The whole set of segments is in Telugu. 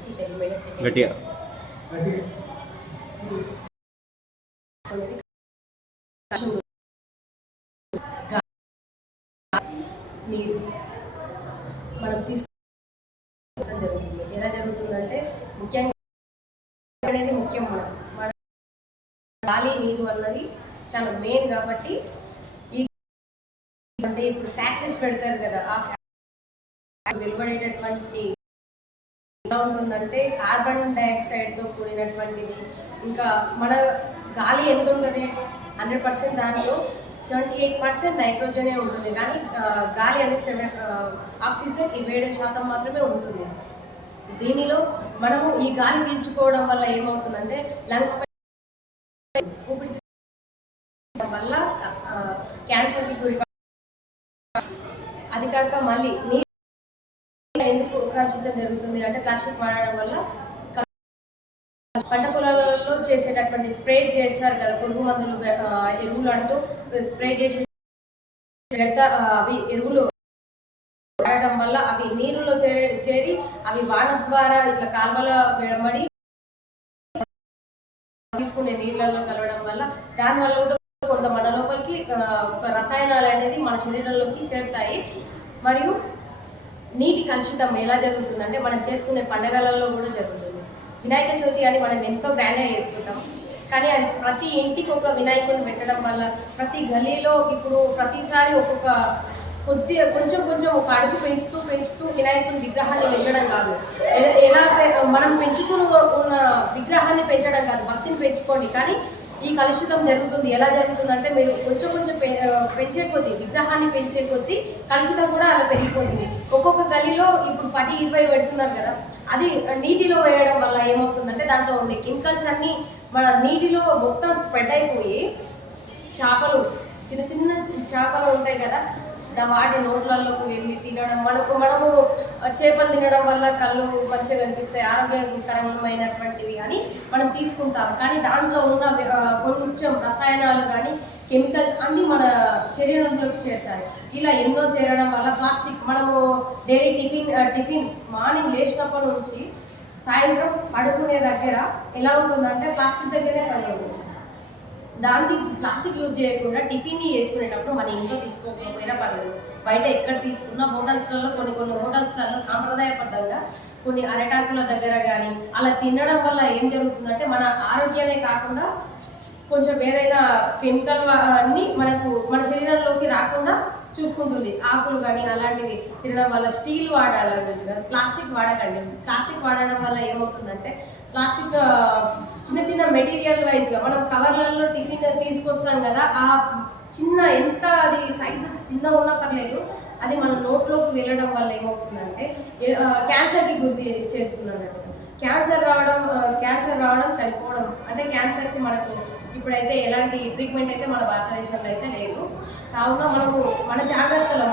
బీఎస్సీ తెలుగు మీడియం సెకండ్ గట్టిగా నీరు మనం తీసుకోవడం జరుగుతుంది. ఎలా జరుగుతుందంటే ముఖ్యంగా అనేది ముఖ్యం. మన గాలి నీరు అన్నది చాలా మెయిన్ కాబట్టి ఈ అంటే ఇప్పుడు ఫ్యాక్టరీస్ పెడతారు కదా, ఆ వెలువడేటటువంటి ఎలా ఉంటుందంటే కార్బన్ డైఆక్సైడ్తో కూడినటువంటిది. ఇంకా మన గాలి ఎంత ఉంటుంది 100%, దాంట్లో 78% నైట్రోజనే ఉంటుంది, కానీ గాలి అనేది ఆక్సిజన్ 27% మాత్రమే ఉంటుంది. దీనిలో మనము ఈ గాలి పీల్చుకోవడం వల్ల ఏమవుతుందంటే లంగ్స్ పై వల్ల క్యాన్సర్కి గురి. అది కాక మళ్ళీ నీరు ఎందుకు కలుషితం జరుగుతుంది అంటే ప్లాస్టిక్ వాడడం వల్ల. పంట పొలాలలో చేసేటటువంటి స్ప్రే చేస్తారు కదా, పురుగు మందులు, ఎరువులు అంటూ స్ప్రే చేసి అవి ఎరువులు వాడడం వల్ల అవి నీరులో చేరి అవి వాన ద్వారా ఇట్లా కాలువల వెంబడి తీసుకునే నీళ్ళల్లో కలవడం వల్ల దానివల్ల కూడా కొంత మన లోపలికి రసాయనాలు అనేది మన శరీరంలోకి చేరుతాయి. మరియు నీటి కలుషితం ఎలా జరుగుతుందంటే మనం చేసుకునే పండుగలలో కూడా జరుగుతుంది. వినాయక చవితి అని మనం ఎంతో గ్రాండ్గా చేసుకుంటాం, కానీ అది ప్రతి ఇంటికి ఒక వినాయకుడిని పెట్టడం వల్ల ప్రతి గల్లీలో ఇప్పుడు ప్రతిసారి ఒక్కొక్క కొంచెం ఒక అడుగు పెంచుతూ వినాయకుని విగ్రహాన్ని పెంచడం కాదు, ఎలా మనం పెంచుకుని ఉన్న విగ్రహాన్ని పెంచడం కాదు, భక్తిని పెంచుకోండి. కానీ ఈ కలుషితం జరుగుతుంది. ఎలా జరుగుతుందంటే మీరు కొంచెం పెంచే కొద్దీ, విగ్రహాన్ని పెంచే కొద్దీ కలుషితం కూడా అలా పెరిగిపోతుంది. ఒక్కొక్క గలీలో ఇప్పుడు 10-20 పెడుతున్నారు కదా, అది నీటిలో వేయడం వల్ల ఏమవుతుందంటే దాంట్లో ఉండే కెమికల్స్ అన్నీ మన నీటిలో మొత్తం స్ప్రెడ్ అయిపోయి చేపలు, చిన్న చేపలు ఉంటాయి కదా, వాటి నోట్లలోకి వెళ్ళి తినడం. మనము చేపలు తినడం వల్ల కళ్ళు మంచిగా కనిపిస్తాయి, ఆరోగ్యకరమైనటువంటివి అని మనం తీసుకుంటాం. కానీ దాంట్లో ఉన్న కొంచెం రసాయనాలు కానీ కెమికల్స్ అన్నీ మన శరీరంలోకి చేరుతాయి. ఇలా ఎన్నో చేరడం వల్ల ప్లాస్టిక్, మనము డైలీ టిఫిన్ మార్నింగ్ లేచినప్పటి నుంచి సాయంత్రం పడుకునే దగ్గర ఎలా ఉంటుందంటే ప్లాస్టిక్ దగ్గరే పని ఉంటుంది. దాన్ని ప్లాస్టిక్ యూజ్ చేయకుండా టిఫిన్ని చేసుకునేటప్పుడు మన ఇంట్లో తీసుకోకపోయినా పర్లేదు, బయట ఎక్కడ తీసుకున్నా హోటల్స్లలో కొన్ని హోటల్స్లలో సాంప్రదాయబద్ధంగా కొన్ని అరటాకుల దగ్గర కానీ అలా తినడం వల్ల ఏం జరుగుతుందంటే మన ఆరోగ్యమే కాకుండా కొంచెం ఏదైనా కెమికల్ అన్నీ మన శరీరంలోకి రాకుండా చూసుకుంటుంది. ఆకులు కానీ అలాంటివి తినడం వల్ల స్టీల్ వాడాలంటే ప్లాస్టిక్ వాడకండి. ప్లాస్టిక్ వాడడం వల్ల ఏమవుతుందంటే ప్లాస్టిక్ చిన్న మెటీరియల్ వైజ్గా మనం కవర్లలో టిఫిన్ తీసుకొస్తాం కదా, ఆ ఎంత అది సైజు చిన్న ఉన్నా పర్లేదు, అది మన నోట్లోకి వెళ్ళడం వల్ల ఏమవుతుందంటే క్యాన్సర్కి గురి చేస్తుంది అన్నట్టు. క్యాన్సర్ రావడం చనిపోవడం. అంటే క్యాన్సర్కి మనకు ఇప్పుడైతే ఎలాంటి ట్రీట్మెంట్ అయితే మన భారతదేశంలో అయితే లేదు. కావున మనము మన జాగ్రత్తలో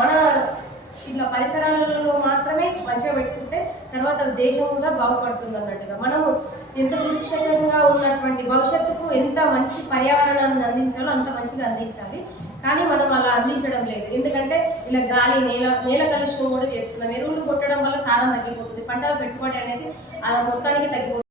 ఇట్లా పరిసరాలలో మాత్రమే మంచిగా పెట్టుకుంటే తర్వాత దేశం కూడా బాగుపడుతుంది అన్నట్టుగా. మనము ఎంత సురక్షితంగా ఉన్నటువంటి భవిష్యత్తుకు ఎంత మంచి పర్యావరణాన్ని అందించాలో అంత మంచిగా అందించాలి. కానీ మనం అలా అందించడం లేదు. ఎందుకంటే ఇలా గాలి నేల కలుషితం కూడా చేస్తున్నాం. ఎరువులు కొట్టడం వల్ల సారం తగ్గిపోతుంది, పంటల పెట్టుబడి అనేది మొత్తానికి తగ్గిపోతుంది.